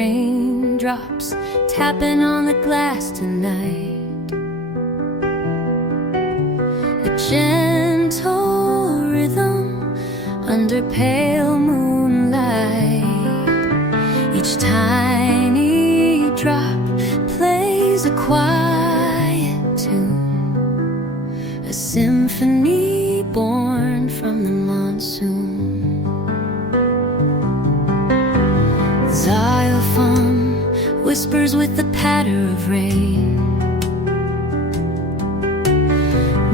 raindrops tapping on the glass tonight. A gentle rhythm under pale moonlight. Each tiny drop plays a quiet tune, a symphony born from the monsoon. Xylophone whispers with the patter of rain.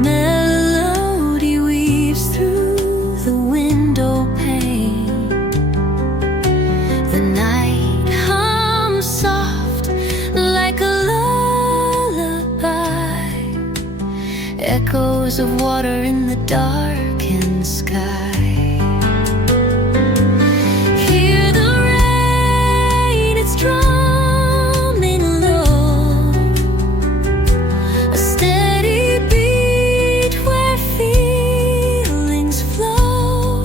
Melody weaves through the windowpane. The night hums soft like a lullaby, echoes of water in the darkened sky. Drumming low, a steady beat where feelings flow.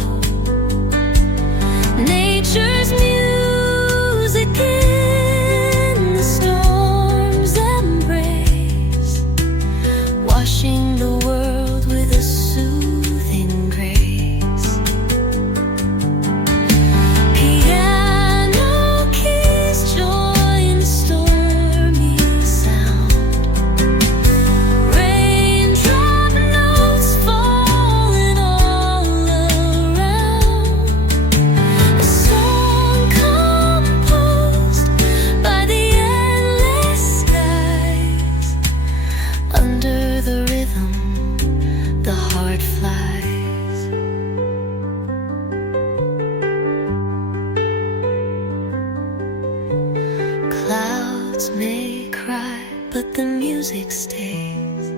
Nature's music in the storm's embrace, washing the world with a soothing grace. Join the stormy sound. Raindrop notes falling all around. A song composed by the endless skies. Under the rhythm, the heart flies. Clouds may cry, but the music stays.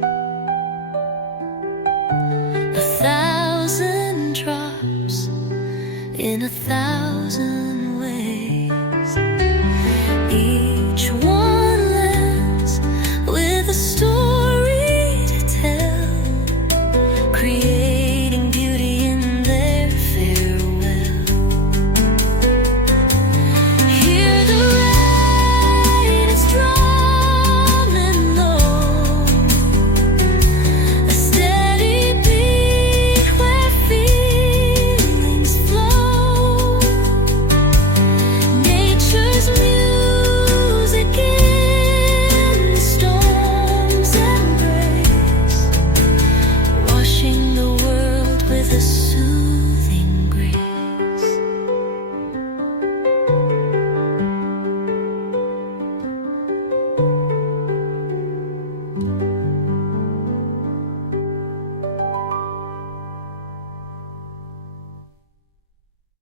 1,000 drops in 1,000